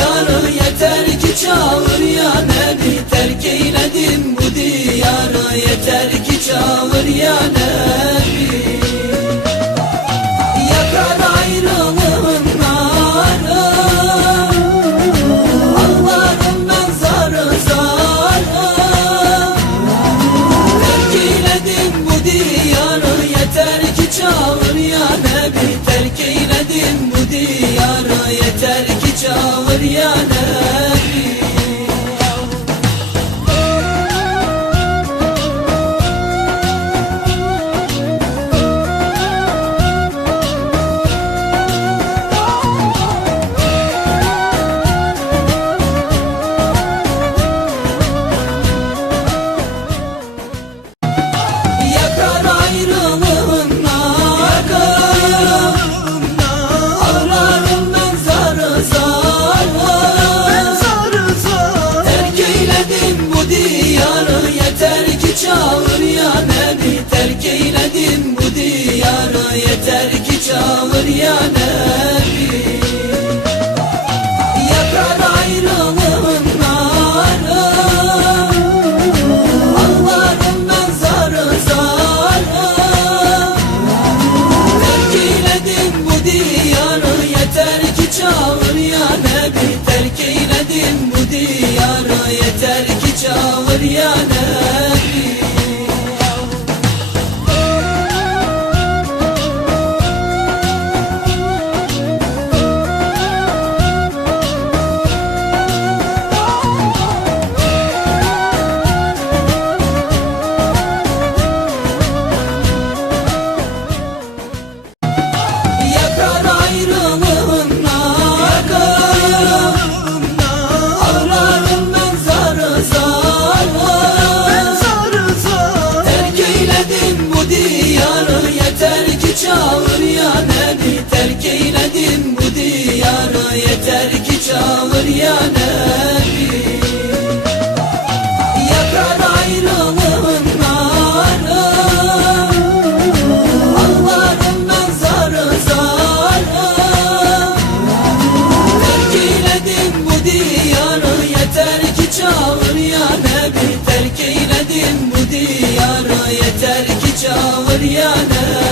Yana Bizim bu diyara yeter ki çağır yana ya Nebi Yakar ayrılığın narı. Allah'ın menzarı zarı Terk bu diyarı. Yeter ki çağır ya Nebi. Terk bu diyarı. Yeter ki çağır ya Nebi.